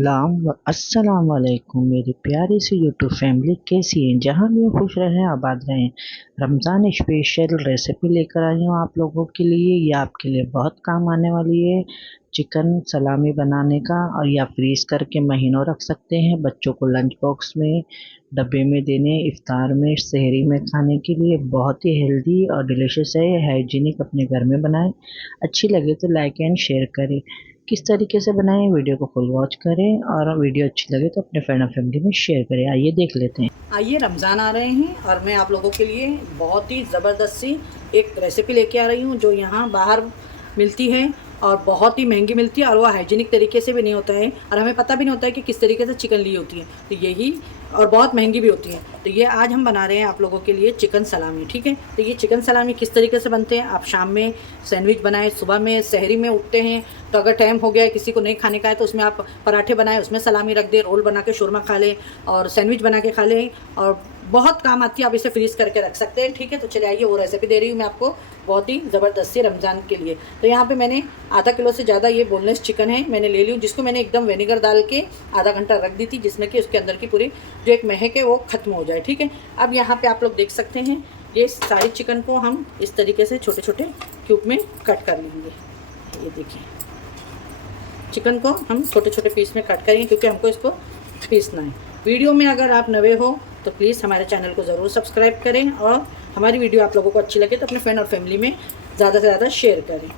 अस्सलाम वालेकुम मेरी प्यारी सी यूट्यूब फैमिली, कैसी हैं? जहाँ भी खुश रहें, आबाद रहें। रमज़ान स्पेशल रेसिपी लेकर आई हूँ आप लोगों के लिए। ये आपके लिए बहुत काम आने वाली है। चिकन सलामी बनाने का, और या फ्रीज़ करके महीनों रख सकते हैं। बच्चों को लंच बॉक्स में, डब्बे में देने, इफ्तार में, सहरी में खाने के लिए बहुत ही हेल्दी और डिलीशियस है। हाइजीनिक अपने घर में बनाएं। अच्छी लगे तो लाइक एंड शेयर करें। किस तरीके से बनाएं, वीडियो को फुल वॉच करें, और वीडियो अच्छी लगे तो अपने फ्रेंड और फैमिली में शेयर करें। आइए देख लेते हैं। आइए, रमज़ान आ रहे हैं और मैं आप लोगों के लिए बहुत ही ज़बरदस्त सी एक रेसिपी लेके आ रही हूँ जो यहाँ बाहर मिलती है और बहुत ही महंगी मिलती है, और वो हाइजीनिक तरीके से भी नहीं होता है, और हमें पता भी नहीं होता है कि किस तरीके से चिकन ली होती है। तो यही, और बहुत महंगी भी होती है। तो ये आज हम बना रहे हैं आप लोगों के लिए चिकन सलामी। ठीक है, तो ये चिकन सलामी किस तरीके से बनते हैं, आप शाम में सैंडविच बनाएं, सुबह में सहरी में उठते हैं तो अगर टाइम हो गया है, किसी को नहीं खाने का है, तो उसमें आप पराठे बनाएं, उसमें सलामी रख दें, रोल बना के शोरमा खा लें, और सैंडविच बना के खा लें, और बहुत काम आती है। आप इसे फ्रीज़ करके रख सकते हैं। ठीक है, तो चलिए आइए वो रेसिपी दे रही हूँ मैं आपको, बहुत ही ज़बरदस्त सी रमज़ान के लिए। तो यहाँ पे मैंने आधा किलो से ज़्यादा ये बोनलेस चिकन है, मैंने ले ली हूँ, जिसको मैंने एकदम विनेगर डाल के आधा घंटा रख दी थी, जिसमें कि उसके अंदर की पूरी जो एक महक है वो ख़त्म हो जाए। ठीक है, अब यहाँ पे आप लोग देख सकते हैं, ये सारी चिकन को हम इस तरीके से छोटे छोटे क्यूब में कट कर लेंगे। ये देखिए, चिकन को हम छोटे छोटे पीस में कट करेंगे, क्योंकि हमको इसको पीसना है। वीडियो में अगर आप नए हो तो प्लीज़ हमारे चैनल को ज़रूर सब्सक्राइब करें, और हमारी वीडियो आप लोगों को अच्छी लगे तो अपने फ्रेंड और फैमिली में ज़्यादा से ज़्यादा शेयर करें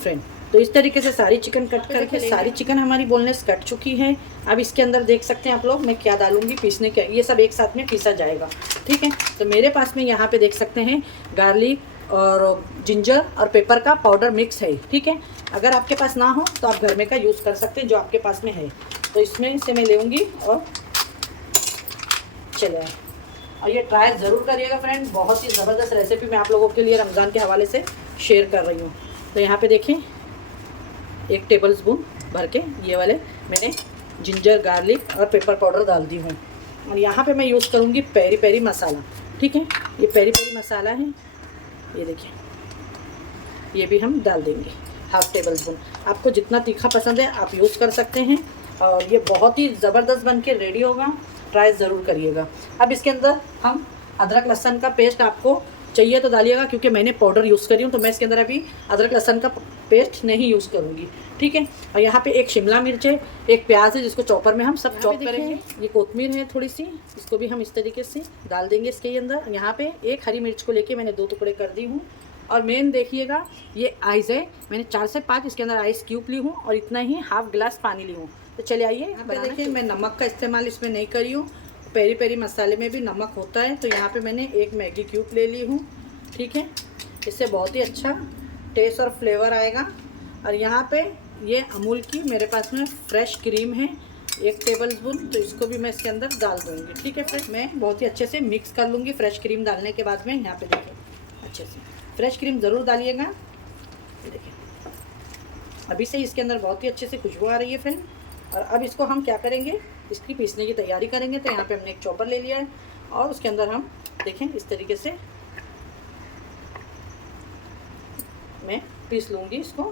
फ्रेंड। तो इस तरीके से सारी चिकन कट करके, सारी चिकन हमारी बोनलेस कट चुकी है। अब इसके अंदर देख सकते हैं आप लोग, मैं क्या डालूंगी पीसने के, ये सब एक साथ में पीसा जाएगा। ठीक है, तो मेरे पास में यहाँ पे देख सकते हैं गार्लिक और जिंजर और पेपर का पाउडर मिक्स है। ठीक है, अगर आपके पास ना हो तो आप घर में का यूज़ कर सकते हैं, जो आपके पास में है। तो इसमें से मैं लेंगी, और चलिए, और ये ट्राई ज़रूर करिएगा फ्रेंड। बहुत ही ज़बरदस्त रेसिपी मैं आप लोगों के लिए रमज़ान के हवाले से शेयर कर रही हूँ। तो यहाँ पे देखें, 1 टेबल स्पून भर के ये वाले मैंने जिंजर, गार्लिक और पेपर पाउडर डाल दी हूँ। और यहाँ पे मैं यूज़ करूँगी पेरी पेरी मसाला। ठीक है, ये पेरी पेरी मसाला है, ये देखिए, ये भी हम डाल देंगे 1/2 टेबल स्पून। आपको जितना तीखा पसंद है आप यूज़ कर सकते हैं, और ये बहुत ही ज़बरदस्त बन के रेडी होगा। ट्राई ज़रूर करिएगा। अब इसके अंदर हम अदरक लहसुन का पेस्ट, आपको चाहिए तो डालिएगा, क्योंकि मैंने पाउडर यूज़ करी हूँ, तो मैं इसके अंदर अभी अदरक लहसुन का पेस्ट नहीं यूज़ करूँगी। ठीक है, और यहाँ पे 1 शिमला मिर्च है, 1 प्याज है, जिसको चॉपर में हम सब चॉप करेंगे। ये कोतमीर है थोड़ी सी, इसको भी हम इस तरीके से डाल देंगे इसके अंदर। यहाँ पे 1 हरी मिर्च को लेके मैंने 2 टुकड़े कर दी हूँ। और मेन देखिएगा, ये आइस है, मैंने 4 से 5 इसके अंदर आइस क्यूब ली हूँ, और इतना ही 1/2 गिलास पानी ली हूँ। तो चलिए आइए, यहाँ पे देखिए, मैं नमक का इस्तेमाल इसमें नहीं करी हूँ। पेरी पेरी मसाले में भी नमक होता है, तो यहाँ पे मैंने 1 मैगी क्यूब ले ली हूँ। ठीक है, इससे बहुत ही अच्छा टेस्ट और फ्लेवर आएगा। और यहाँ पे ये अमूल की मेरे पास में फ्रेश क्रीम है, 1 टेबल स्पून, तो इसको भी मैं इसके अंदर डाल दूँगी। ठीक है फ्रेंड, मैं बहुत ही अच्छे से मिक्स कर लूँगी। फ्रेश क्रीम डालने के बाद में यहाँ पे देखिए, अच्छे से फ्रेश क्रीम ज़रूर डालिएगा। ये देखिए, अभी से इसके अंदर बहुत ही अच्छे से खुशबू आ रही है फ्रेंड। और अब इसको हम क्या करेंगे, इसकी पीसने की तैयारी करेंगे। तो यहाँ पे हमने एक चॉपर ले लिया है, और उसके अंदर हम देखें इस तरीके से मैं पीस लूँगी इसको।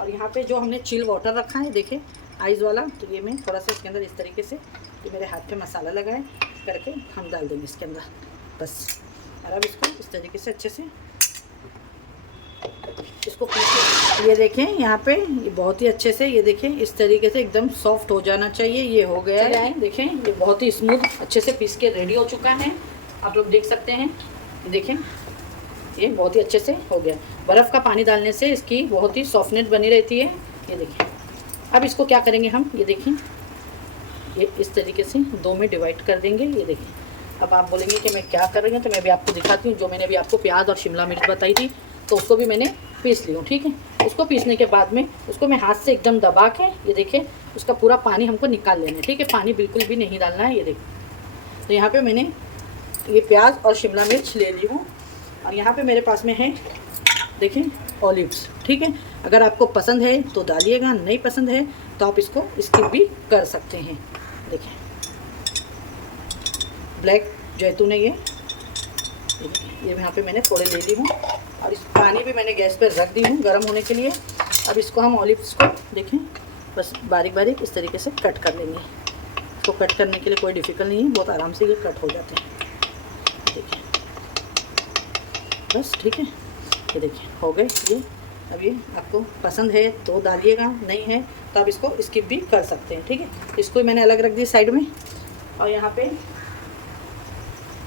और यहाँ पे जो हमने चिल वाटर रखा है, देखें आइस वाला, तो ये मैं थोड़ा सा इसके अंदर इस तरीके से, ये मेरे हाथ पे मसाला लगा है करके हम डाल देंगे इसके अंदर, बस। और अब इसको इस तरीके से अच्छे से इसको पीस, ये देखें यहाँ पे, ये बहुत ही अच्छे से, ये देखें इस तरीके से एकदम सॉफ्ट हो जाना चाहिए। ये हो गया है, देखें ये बहुत ही स्मूथ अच्छे से पीस के रेडी हो चुका है, आप लोग देख सकते हैं। ये देखें, ये बहुत ही अच्छे से हो गया। बर्फ़ का पानी डालने से इसकी बहुत ही सॉफ्टनेस बनी रहती है। ये देखें, अब इसको क्या करेंगे हम, ये देखें, ये इस तरीके से 2 में डिवाइड कर देंगे। ये देखें, अब आप बोलेंगे कि मैं क्या कर रही हूँ, तो मैं भी आपको दिखाती हूँ। जो मैंने भी आपको प्याज और शिमला मिर्च बताई थी, तो उसको भी मैंने पीस ली हूँ। ठीक है, उसको पीसने के बाद में उसको मैं हाथ से एकदम दबा के, ये देखें, उसका पूरा पानी हमको निकाल लेना है। ठीक है, पानी बिल्कुल भी नहीं डालना है। ये देखें, तो यहाँ पे मैंने ये प्याज और शिमला मिर्च ले ली हूँ, और यहाँ पे मेरे पास में है, देखें, ऑलिव्स। ठीक है, अगर आपको पसंद है तो डालिएगा, नहीं पसंद है तो आप इसको स्किप भी कर सकते हैं। देखें, ब्लैक जैतून है ये यहाँ पे मैंने थोड़े ले ली हूँ, और इस पानी भी मैंने गैस पर रख दी हूँ गर्म होने के लिए। अब इसको हम ऑलिव्स को देखें बस बारीक बारीक इस तरीके से कट कर लेंगे। इसको कट करने के लिए कोई डिफ़िकल्ट नहीं है, बहुत आराम से ये कट हो जाते हैं। देखिए बस ठीक है, ये देखिए हो गए ये। अब ये आपको पसंद है तो डालिएगा, नहीं है तो आप इसको स्किप भी कर सकते हैं। ठीक है, इसको मैंने अलग रख दी साइड में। और यहाँ पे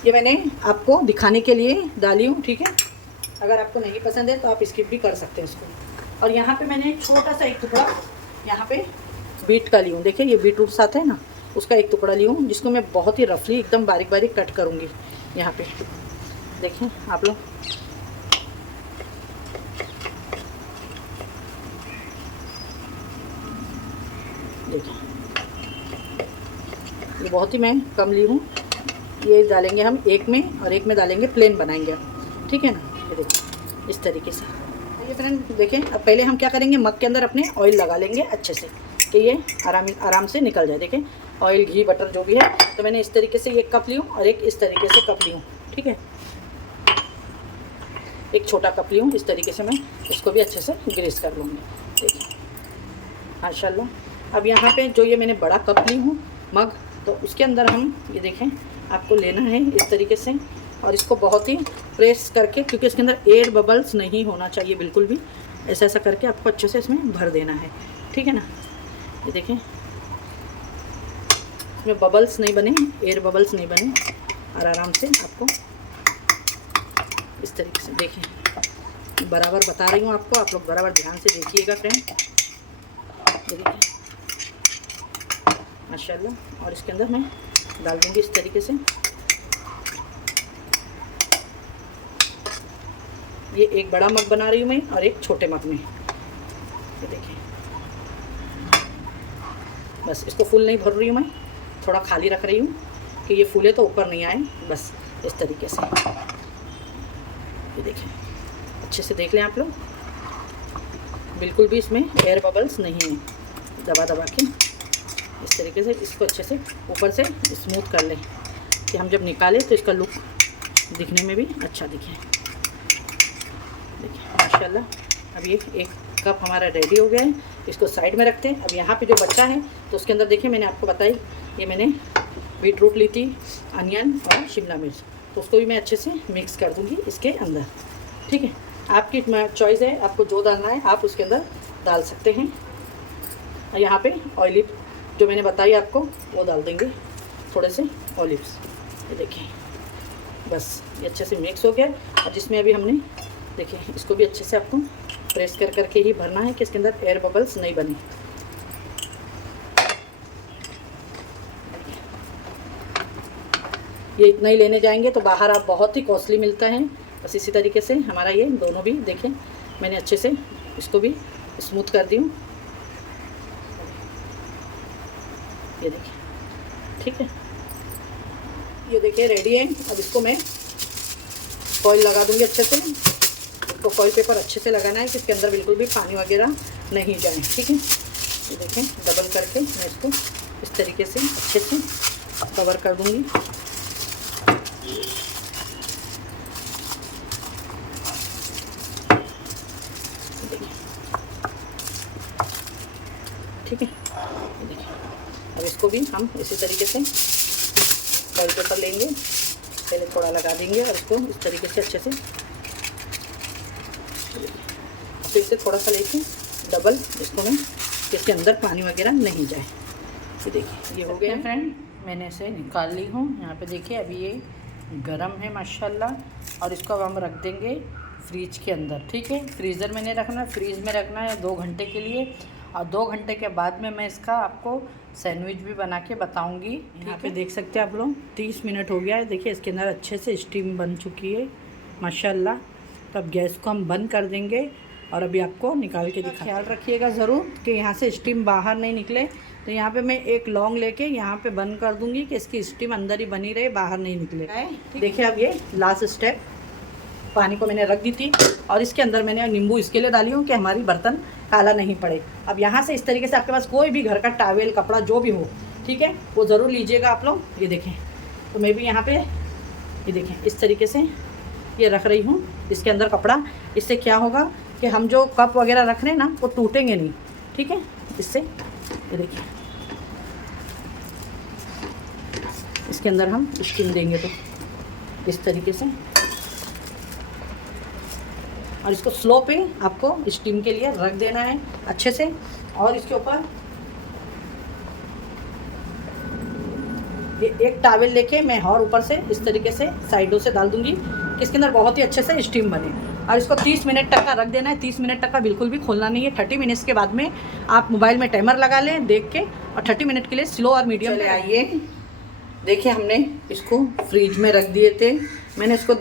ये मैंने आपको दिखाने के लिए डाली हूँ। ठीक है, अगर आपको नहीं पसंद है तो आप स्किप भी कर सकते हैं इसको। और यहाँ पे मैंने एक छोटा सा एक टुकड़ा यहाँ पे बीट का ली हूँ। देखिए ये बीट रूट आता है ना, उसका एक टुकड़ा ली हूँ, जिसको मैं बहुत ही रफली एकदम बारीक बारीक कट करूँगी। यहाँ पे देखिए आप लोग, देखिए ये बहुत ही मैं कम ली हूँ। ये डालेंगे हम एक में, और एक में डालेंगे प्लेन बनाएंगे, ठीक है ना। ये देखिए इस तरीके से। ये फ्रेंड देखें, अब पहले हम क्या करेंगे, मग के अंदर अपने ऑयल लगा लेंगे अच्छे से, कि ये आराम से निकल जाए। देखें ऑयल घी बटर जो भी है, तो मैंने इस तरीके से एक कप ली हूँ और एक इस तरीके से कप ली हूँ। ठीक है, एक छोटा कप ली हूँ, इस तरीके से मैं इसको भी अच्छे से ग्रीस कर लूँगी। देखिए माशाल्लाह। अब यहाँ पे जो ये मैंने बड़ा कप ली हूँ मग, तो उसके अंदर हम ये देखें, आपको लेना है इस तरीके से, और इसको बहुत ही प्रेस करके, क्योंकि इसके अंदर एयर बबल्स नहीं होना चाहिए बिल्कुल भी, ऐसा ऐसा करके आपको अच्छे से इसमें भर देना है। ठीक है ना, ये देखें इसमें बबल्स नहीं बने, एयर बबल्स नहीं बने, और आराम से आपको इस तरीके से, देखें बराबर बता रही हूँ आपको, आप लोग बराबर ध्यान से देखिएगा फ्रेंड। ये देखिए माशाल्लाह। और इसके अंदर मैं डाल दूँगी इस तरीके से। ये एक बड़ा मग बना रही हूँ मैं और एक छोटे मग में। ये देखिए बस इसको फुल नहीं भर रही हूँ मैं, थोड़ा खाली रख रही हूँ कि ये फूले तो ऊपर नहीं आए, बस इस तरीके से। ये देखिए अच्छे से देख लें आप लोग, बिल्कुल भी इसमें एयर बबल्स नहीं है। दबा दबा के इस तरीके से इसको अच्छे से ऊपर से स्मूथ कर लें, कि हम जब निकालें तो इसका लुक दिखने में भी अच्छा दिखे। देखिए माशाल्लाह। अब ये एक कप हमारा रेडी हो गया है, इसको साइड में रखते हैं। अब यहाँ पे जो बचा है तो उसके अंदर देखिए, मैंने आपको बताई ये मैंने बीट रूट ली थी, अनियन और शिमला मिर्च, तो उसको भी मैं अच्छे से मिक्स कर दूँगी इसके अंदर। ठीक है, आपकी चॉइस है, आपको जो डालना है आप उसके अंदर डाल सकते हैं। और यहाँ पे ऑलिव जो मैंने बताई आपको वो डाल देंगे, थोड़े से ऑलिव्स। ये देखिए बस ये अच्छे से मिक्स हो गया। और जिसमें अभी हमने देखिए, इसको भी अच्छे से आपको प्रेस कर करके ही भरना है कि इसके अंदर एयर बबल्स नहीं बने। ये इतना ही लेने जाएंगे तो बाहर आप बहुत ही कॉस्टली मिलता है। बस इसी तरीके से हमारा ये दोनों भी देखें, मैंने अच्छे से इसको भी स्मूथ कर दी हूँ। ये देखिए ठीक है, ये देखिए रेडी है। अब इसको मैं फॉइल लगा दूँगी अच्छे से। इसको फॉइल पेपर अच्छे से लगाना है कि इसके अंदर बिल्कुल भी पानी वगैरह नहीं जाए। ठीक है, ये देखें डबल करके मैं इसको इस तरीके से अच्छे से कवर कर दूँगी। ठीक है, ये देखिए अब इसको भी हम इसी तरीके से फॉइल पेपर लेंगे, पहले थोड़ा लगा देंगे और इसको इस तरीके से अच्छे से, तो इसे थोड़ा सा लेके डबल इसको मैं, इसके अंदर पानी वगैरह नहीं जाए। ये देखिए ये हो गया फ्रेंड, मैंने इसे निकाल ली हूँ। यहाँ पे देखिए अभी ये गरम है माशाल्लाह, और इसको अब हम रख देंगे फ्रिज के अंदर। ठीक है, फ्रीज़र में नहीं रखना है, फ्रीज में रखना है 2 घंटे के लिए, और 2 घंटे के बाद में मैं इसका आपको सैंडविच भी बना के बताऊंगी। यहाँ पे देख सकते हैं आप लोग 30 मिनट हो गया है। देखिए इसके अंदर अच्छे से स्टीम बन चुकी है माशाल्लाह। तो अब गैस को हम बंद कर देंगे और अभी आपको निकाल के दिखा। ख्याल रखिएगा ज़रूर कि यहाँ से स्टीम बाहर नहीं निकले। तो यहाँ पे मैं एक लौंग लेके यहाँ पे बंद कर दूँगी कि इसकी स्टीम अंदर ही बनी रहे, बाहर नहीं निकले। देखिए अब ये लास्ट स्टेप, पानी को मैंने रख दी थी और इसके अंदर मैंने नींबू इसके लिए डाली हूँ कि हमारी बर्तन काला नहीं पड़े। अब यहाँ से इस तरीके से आपके पास कोई भी घर का टॉवेल कपड़ा जो भी हो, ठीक है, वो ज़रूर लीजिएगा आप लोग। ये देखें, तो मैं भी यहाँ पे ये देखें इस तरीके से ये रख रही हूँ इसके अंदर कपड़ा। इससे क्या होगा कि हम जो कप वगैरह रख रहे हैं ना, वो टूटेंगे नहीं। ठीक है, इससे ये देखिए, इसके अंदर हम स्टीम देंगे तो इस तरीके से, और इसको स्लो पे आपको स्टीम के लिए रख देना है अच्छे से। और इसके ऊपर एक टॉवेल लेके मैं और ऊपर से इस तरीके से साइडों से डाल दूंगी कि इसके अंदर बहुत ही अच्छे से स्टीम बने। और इसको 30 मिनट तक का रख देना है। 30 मिनट तक का बिल्कुल भी खोलना नहीं है। 30 मिनट्स के बाद में आप मोबाइल में टाइमर लगा लें देख के, और 30 मिनट के लिए स्लो और मीडियम पे आइए। देखिए, हमने इसको फ्रिज में रख दिए थे। मैंने इसको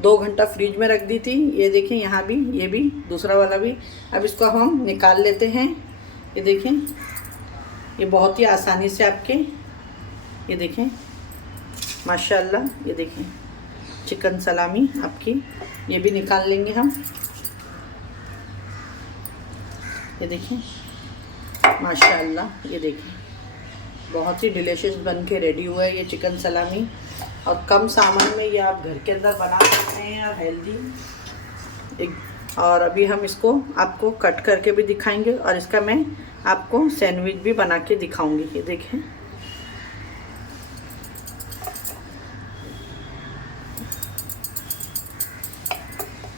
2 घंटा फ्रिज में रख दी थी। ये देखिए, यहाँ भी, ये भी, दूसरा वाला भी। अब इसको हम निकाल लेते हैं। ये देखें, ये बहुत ही आसानी से आपके, ये देखें माशाल्लाह, ये देखें चिकन सलामी आपकी, ये भी निकाल लेंगे हम। ये देखें माशाल्लाह, ये देखें बहुत ही डिलीशियस बन के रेडी हुआ है ये चिकन सलामी। और कम सामान में ये आप घर के अंदर बना सकते हैं और हेल्दी एक। और अभी हम इसको आपको कट करके भी दिखाएंगे, और इसका मैं आपको सैंडविच भी बना के दिखाऊंगी। ये देखें,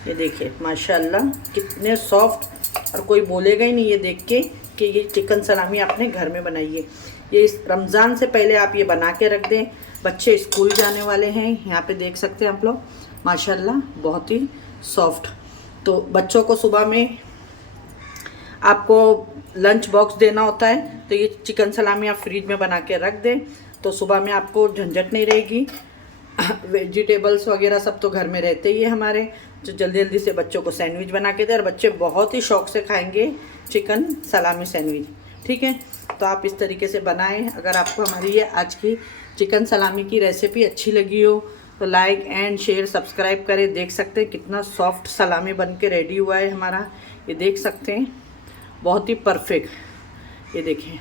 ये देखिए माशाल्लाह कितने सॉफ्ट, और कोई बोलेगा ही नहीं ये देख के कि ये चिकन सलामी आपने घर में बनाई है। ये इस रमज़ान से पहले आप ये बना के रख दें। बच्चे स्कूल जाने वाले हैं, यहाँ पे देख सकते हैं आप लोग माशाल्लाह बहुत ही सॉफ्ट। तो बच्चों को सुबह में आपको लंच बॉक्स देना होता है, तो ये चिकन सलामी आप फ्रिज में बना के रख दें, तो सुबह में आपको झंझट नहीं रहेगी। वेजिटेबल्स वगैरह सब तो घर में रहते ही है हमारे, जो जल्दी जल्दी से बच्चों को सैंडविच बना के दे, और बच्चे बहुत ही शौक से खाएंगे चिकन सलामी सैंडविच। ठीक है, तो आप इस तरीके से बनाएं। अगर आपको हमारी ये आज की चिकन सलामी की रेसिपी अच्छी लगी हो तो लाइक एंड शेयर सब्सक्राइब करें। देख सकते हैं कितना सॉफ्ट सलामी बन के रेडी हुआ है हमारा, ये देख सकते हैं बहुत ही परफेक्ट। ये देखें,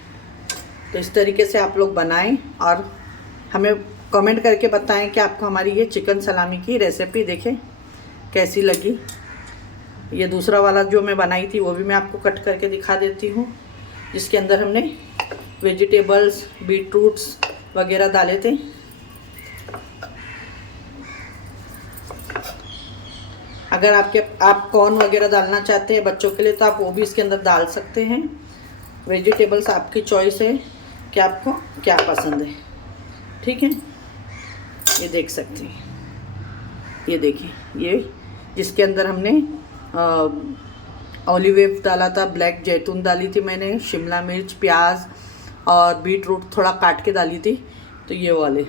तो इस तरीके से आप लोग बनाएं और हमें कमेंट करके बताएं कि आपको हमारी ये चिकन सलामी की रेसिपी देखें कैसी लगी। ये दूसरा वाला जो मैं बनाई थी वो भी मैं आपको कट करके दिखा देती हूँ, जिसके अंदर हमने वेजिटेबल्स, बीटरूट्स वगैरह डाले थे। अगर आप कॉर्न वगैरह डालना चाहते हैं बच्चों के लिए तो आप वो भी इसके अंदर डाल सकते हैं। वेजिटेबल्स आपकी चॉइस है कि आपको क्या पसंद है। ठीक है, ये देख सकते हैं, ये देखिए, ये जिसके अंदर हमने ऑलिव ऑयल डाला था, ब्लैक जैतून डाली थी मैंने, शिमला मिर्च, प्याज और बीटरूट थोड़ा काट के डाली थी, तो ये वाले।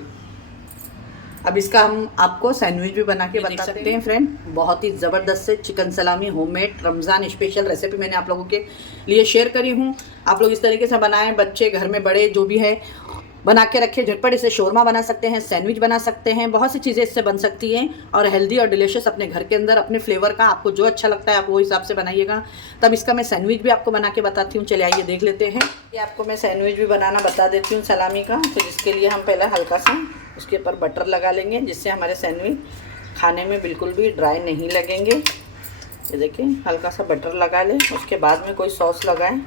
अब इसका हम आपको सैंडविच भी बना के बता सकते हैं फ्रेंड। बहुत ही ज़बरदस्त से chicken salami homemade Ramzan special recipe मैंने आप लोगों के लिए शेयर करी हूँ। आप लोग इस तरीके से बनाएं, बच्चे घर में बड़े जो भी है बना के रखें। झटपट इसे शोरमा बना सकते हैं, सैंडविच बना सकते हैं, बहुत सी चीज़ें इससे बन सकती हैं, और हेल्दी और डिलीशियस अपने घर के अंदर अपने फ्लेवर का आपको जो अच्छा लगता है आप वो हिसाब से बनाइएगा। तब इसका मैं सैंडविच भी आपको बना के बताती हूँ। चलिए आइए देख लेते हैं। ये आपको मैं सैंडविच भी बनाना बता देती हूँ सलामी का। तो जिसके लिए हम पहले हल्का सा उसके ऊपर बटर लगा लेंगे, जिससे हमारे सैंडविच खाने में बिल्कुल भी ड्राई नहीं लगेंगे। ये देखिए, हल्का सा बटर लगा लें, उसके बाद में कोई सॉस लगाएं।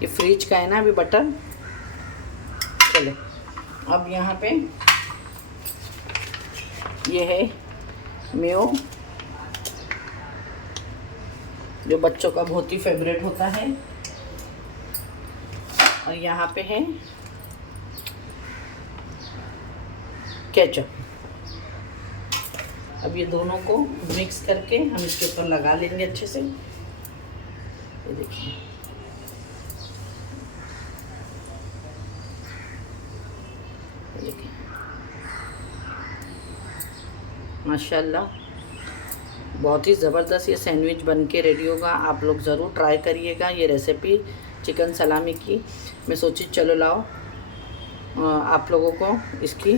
ये फ्रिज का है ना अभी बटर। चलो, अब यहाँ पे ये है मेयो, जो बच्चों का बहुत ही फेवरेट होता है, और यहाँ पे है केचप। अब ये दोनों को मिक्स करके हम इसके ऊपर लगा लेंगे अच्छे से। ये देखिए, माशाल्लाह बहुत ही ज़बरदस्त ये सैंडविच बन के रेडी होगा। आप लोग ज़रूर ट्राई करिएगा ये रेसिपी चिकन सलामी की। मैं सोची चलो लाओ आप लोगों को इसकी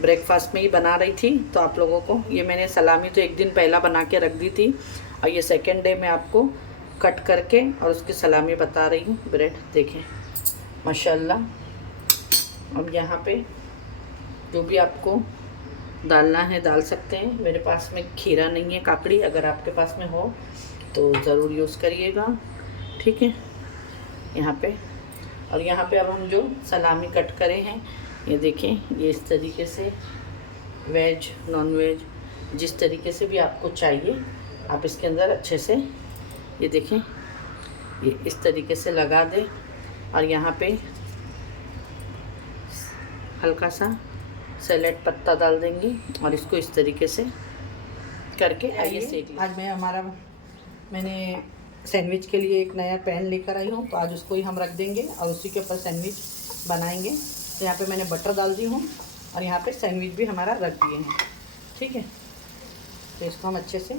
ब्रेकफास्ट में ही बना रही थी, तो आप लोगों को ये मैंने सलामी तो एक दिन पहला बना के रख दी थी, और ये सेकेंड डे में आपको कट करके और उसकी सलामी बता रही हूँ। ब्रेड देखें माशाल्लाह। अब यहाँ पे जो भी आपको डालना है डाल सकते हैं। मेरे पास में खीरा नहीं है, काकड़ी अगर आपके पास में हो तो ज़रूर यूज़ करिएगा, ठीक है। यहाँ पे और यहाँ पे अब हम जो सलामी कट करे हैं, ये देखें, ये इस तरीके से वेज नॉन वेज जिस तरीके से भी आपको चाहिए आप इसके अंदर अच्छे से ये देखें, ये इस तरीके से लगा दें। और यहाँ पे हल्का सा सैलेड पत्ता डाल देंगे और इसको इस तरीके से करके आइए सेक। आज मैंने सैंडविच के लिए एक नया पैन लेकर आई हूँ, तो आज उसको ही हम रख देंगे और उसी के ऊपर सैंडविच बनाएंगे। तो यहाँ पे मैंने बटर डाल दी हूँ और यहाँ पे सैंडविच भी हमारा रख दिए हैं, ठीक है। तो इसको हम अच्छे से,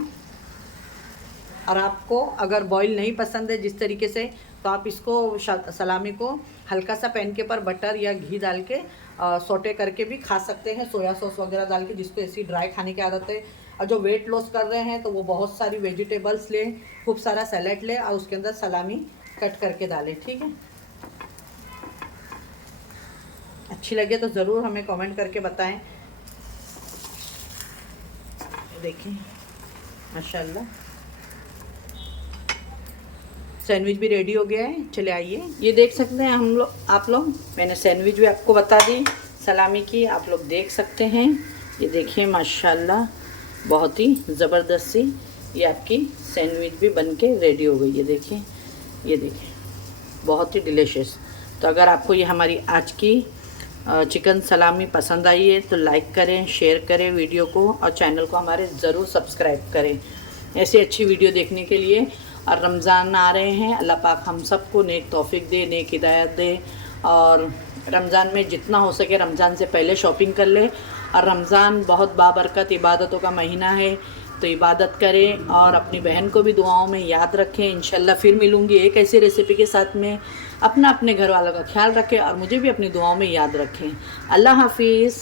और आपको अगर बॉईल नहीं पसंद है जिस तरीके से, तो आप इसको सलामी को हल्का सा पैन के ऊपर बटर या घी डाल के सोटे करके भी खा सकते हैं, सोया सॉस वगैरह डाल के, जिसको ऐसी ड्राई खाने की आदत है। और जो वेट लॉस कर रहे हैं तो वो बहुत सारी वेजिटेबल्स लें, खूब सारा सैलेड लें और उसके अंदर सलामी कट करके डालें, ठीक है। अच्छी लगे तो ज़रूर हमें कमेंट करके बताएं। देखिए माशाल्लाह सैंडविच भी रेडी हो गया है। चले आइए, ये देख सकते हैं आप लोग मैंने सैंडविच भी आपको बता दी सलामी की, आप लोग देख सकते हैं। ये देखिए माशाल्लाह बहुत ही ज़बरदस्त सी ये आपकी सैंडविच भी बन के रेडी हो गई। ये देखिए, ये देखिए बहुत ही डिलीशियस। तो अगर आपको ये हमारी आज की चिकन सलामी पसंद आई है तो लाइक करें, शेयर करें वीडियो को और चैनल को हमारे ज़रूर सब्सक्राइब करें ऐसी अच्छी वीडियो देखने के लिए। और रमज़ान आ रहे हैं, अल्लाह पाक हम सबको नेक तौफीक दे, नेक हिदायत दे, और रमज़ान में जितना हो सके रमज़ान से पहले शॉपिंग कर ले। और रमज़ान बहुत बाबरकत इबादतों का महीना है, तो इबादत करें और अपनी बहन को भी दुआओं में याद रखें। इंशाल्लाह फिर मिलूँगी एक ऐसी रेसिपी के साथ में। अपने घर वालों का ख्याल रखें और मुझे भी अपनी दुआओं में याद रखें। अल्लाह हाफिज़।